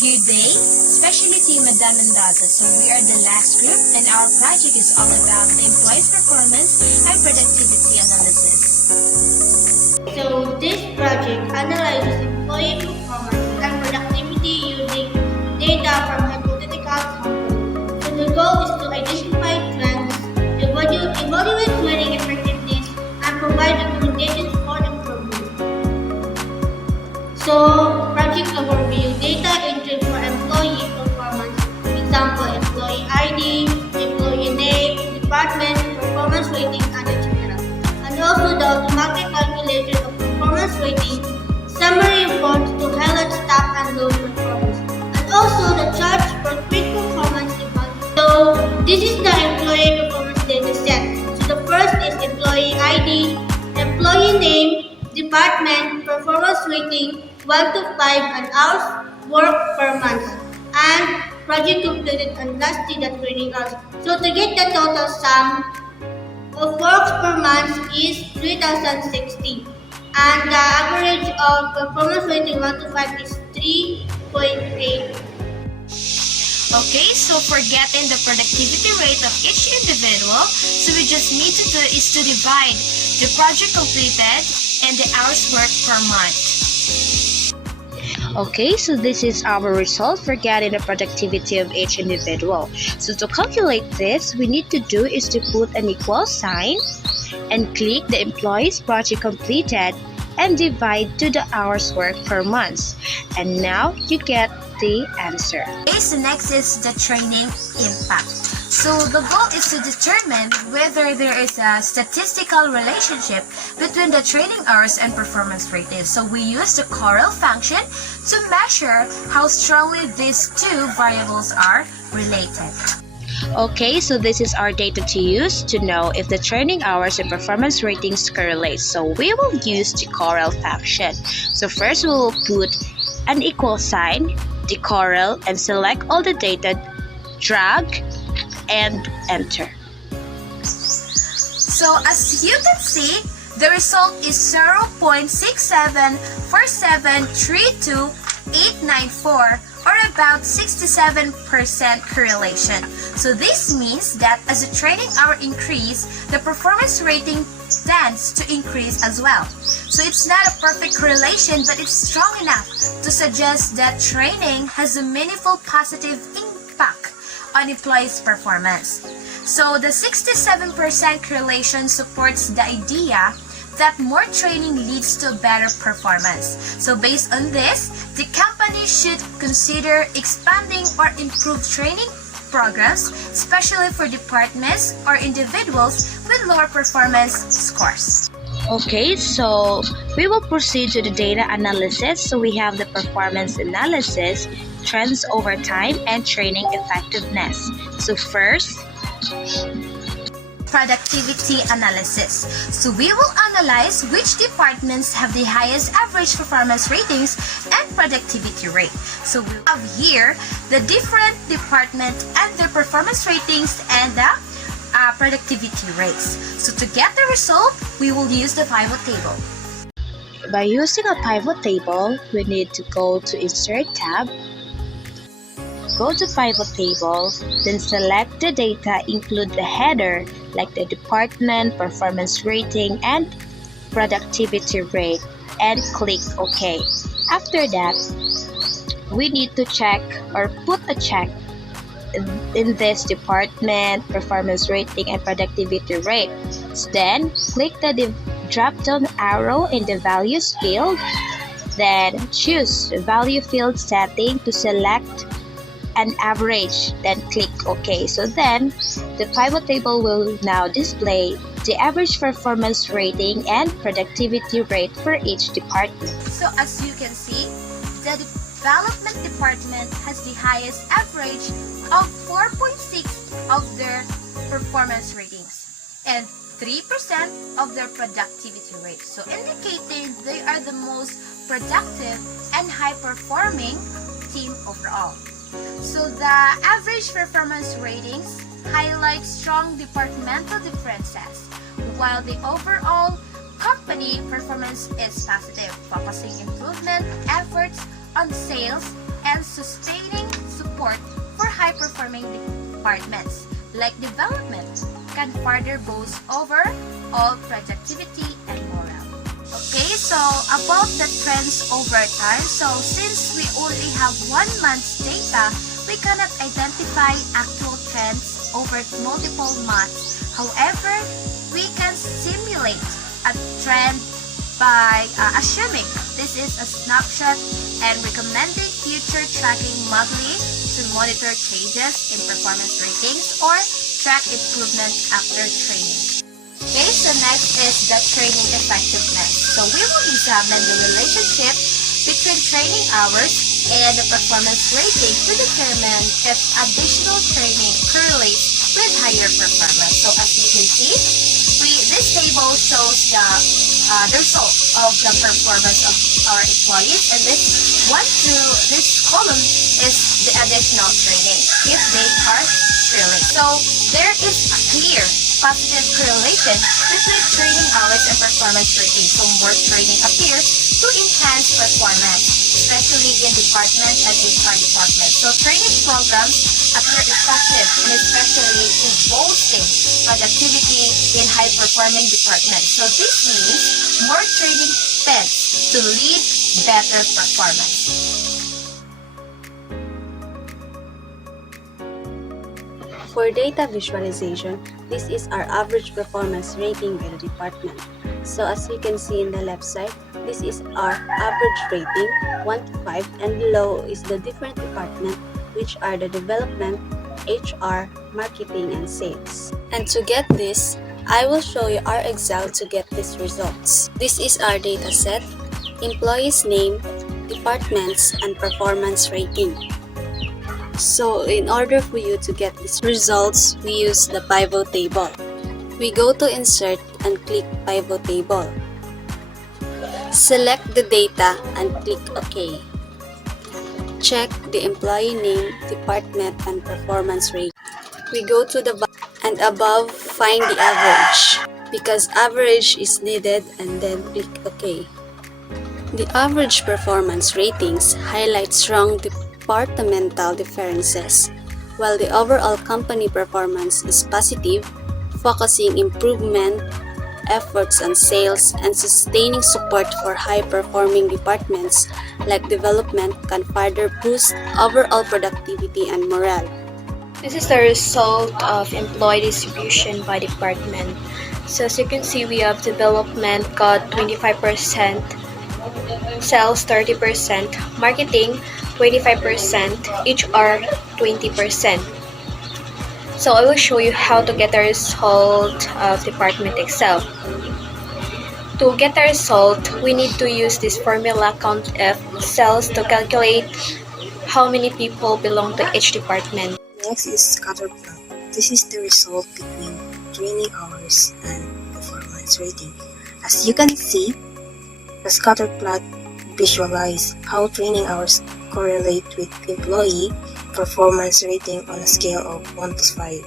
Good day, especially Team Madam Mendoza. So we are the last group and our project is all about the employee's performance and productivity analysis. So this project analyzes employee performance and productivity using data from hypothetical companies. So the goal is to identify trends, evaluate training effectiveness, and provide recommendations for improvement. So project overview, data entry for employee performance, example employee ID, employee name, department, performance rating, and etc. And also the automatic calculation of performance rating, summary reports to highlight staff and low performance, and also the charts for quick performance evaluation. So this is the employee performance data set. So the first is employee ID, employee name, department, performance rating, 1 to 5 and hours work per month, and project completed, and lastly the training hours. So to get the total sum of works per month is 3,060, and the average of performance rating 1 to 5 is 3.8. Okay, so for getting the productivity rate of each individual, so we just need to do is to divide the project completed and the hours worked per month. Okay, so this is our result for getting the productivity of each individual. So to calculate this, we need to do is to put an equal sign and click the employee's project completed and divide to the hours worked per month. And now you get the answer. Okay, so next is the training impact. So the goal is to determine whether there is a statistical relationship between the training hours and performance ratings. So we use the Cabel function to measure how strongly these two variables are related. Okay, so this is our data to use to know if the training hours and performance ratings correlate. So we will use the Cabel function. So first we will put an equal sign, the Cabel, and select all the data, drag, and enter. So as you can see, the result is 0.674732894, or about 67% correlation. So this means that as the training hour increase, the performance rating tends to increase as well. So it's not a perfect correlation, but it's strong enough to suggest that training has a meaningful positive impact on employees' performance. So the 67% correlation supports the idea that more training leads to better performance. So based on this, the company should consider expanding or improve training programs, especially for departments or individuals with lower performance scores. Okay, so we will proceed to the data analysis. So we have the performance analysis, trends over time, and training effectiveness. So first, productivity analysis. So we will analyze which departments have the highest average performance ratings and productivity rate. So we have here the different department and their performance ratings and the productivity rates. So to get the result, we will use the pivot table. by using a pivot table, we need to go to Insert tab, go to Pivot Table, then select the data, include the header like the department, performance rating, and productivity rate, and click OK. After that, we need to check or put a check in this department, performance rating, and productivity rate. Then click the drop down arrow in the values field, then choose value field setting to select an average, then click OK. So then the pivot table will now display the average performance rating and productivity rate for each department. So as you can see, the development department has the highest average of 4.6 of their performance ratings and 3% of their productivity rate. So indicating they are the most productive and high-performing team overall. So the average performance ratings highlight strong departmental differences, while the overall company performance is positive, focusing improvement efforts on sales and sustaining support for high-performing departments like development can further boost overall productivity and morale. Okay, so about the trends over time. So since we only have 1 month's data, we cannot identify actual trends over multiple months. However, we can simulate a trend by assuming this is a snapshot and recommending future tracking monthly to monitor changes in performance ratings or track improvement after training. Okay, so next is the training effectiveness. So we will examine the relationship between training hours and the performance rating to determine if additional training correlates with higher performance. So as you can see, this table shows the result of the performance of our employees, and this column is the additional training if they are trailing. So there is a clear positive correlation between training hours and performance rating. So more training appears to enhance performance, especially in department and HR department. So training programs appear effective and especially in boosting productivity in high-performing departments. So this means more training tends to lead better performance. For data visualization, this is our average performance rating by the department. So as you can see in the left side, this is our average rating, 1 to 5, and below is the different department, which are the development, HR, marketing, and sales. And to get this, I will show you our Excel to get these results. This is our data set, employees' name, departments, and performance rating. So in order for you to get these results, we use the pivot table. We go to Insert and click Pivot Table. Select the data and click OK. Check the employee name, department, and performance rate. We go to the and above find the average because average is needed and then click OK. The average performance ratings highlight strong departmental differences, while the overall company performance is positive, focusing improvement efforts on sales and sustaining support for high-performing departments like development can further boost overall productivity and morale. This is the result of employee distribution by department. So as you can see, we have development got 25%, sales 30%, marketing 25%, HR 20%. So I will show you how to get the result of department Excel. To get the result, we need to use this formula COUNTIF cells to calculate how many people belong to each department. Next is scatter plot. This is the result between training hours and performance rating. As you can see, the scatter plot visualizes how training hours correlate with employee performance rating on a scale of 1 to 5.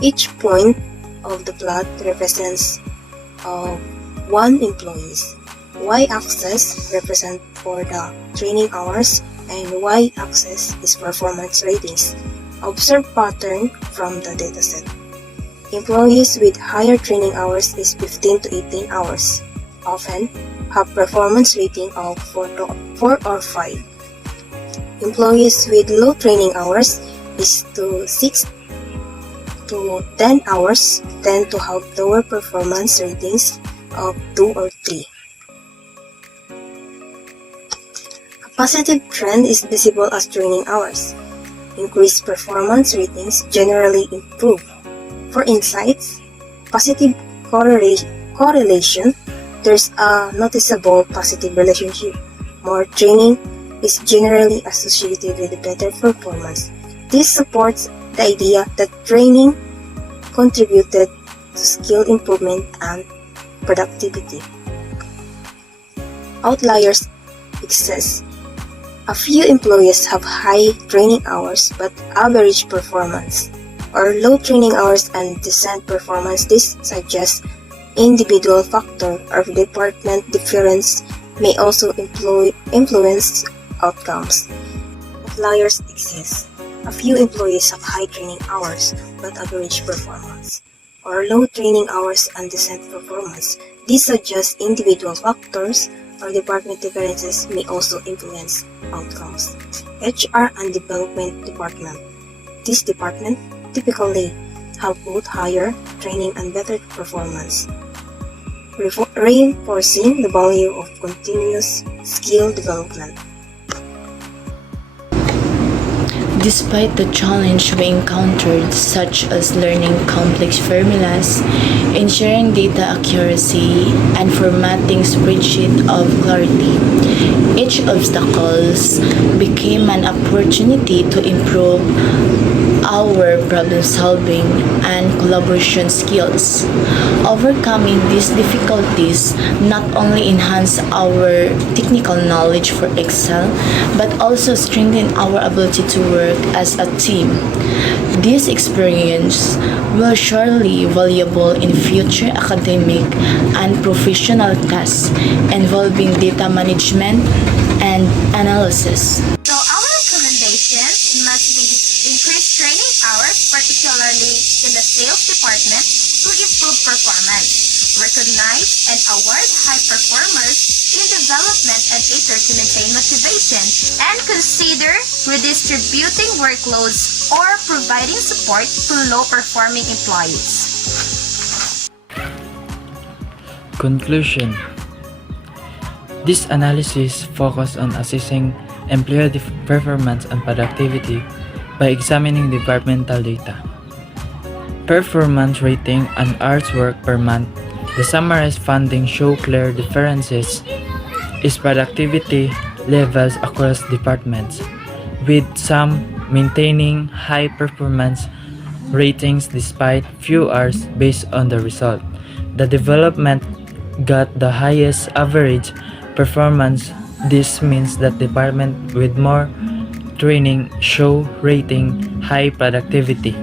Each point of the plot represents one employee's. Y-axis represents for the training hours and Y-axis is performance ratings. Observe pattern from the dataset. Employees with higher training hours is 15 to 18 hours, often have performance rating of 4 or 5. Employees with low training hours is to 6 to 10 hours tend to have lower performance ratings of 2 or 3. A positive trend is visible as training hours. Increased performance ratings generally improve. For insights, positive correlation, there's a noticeable positive relationship. More training is generally associated with better performance. This supports the idea that training contributed to skill improvement and productivity. Outliers exist. A few employees have high training hours but average performance, or low training hours and decent performance. This suggests individual factor or department difference may also influence outcomes. outliers exist. A few employees have high training hours but average performance, or low training hours and decent performance. These suggest individual factors or department differences may also influence outcomes. HR and Development Department. This department typically have both higher training and better performance, reinforcing the value of continuous skill development. Despite the challenge we encountered, such as learning complex formulas, ensuring data accuracy, and formatting spreadsheet of clarity, each obstacles became an opportunity to improve our problem-solving and collaboration skills. Overcoming these difficulties not only enhanced our technical knowledge for Excel, but also strengthened our ability to work as a team. This experience will surely valuable in future academic and professional tasks involving data management and analysis. So our recommendations must be increase training hours, particularly in the sales department, to improve performance. Recognize and award high performers in development and HR to maintain motivation. And consider redistributing workloads or providing support to low-performing employees. Conclusion. This analysis focuses on assessing employee performance and productivity by examining departmental data, performance rating, and hours worked per month. The summarized findings show clear differences in productivity levels across departments, with some maintaining high performance ratings despite few hours based on the result. The development got the highest average performance. This means that department with more training show rating high productivity.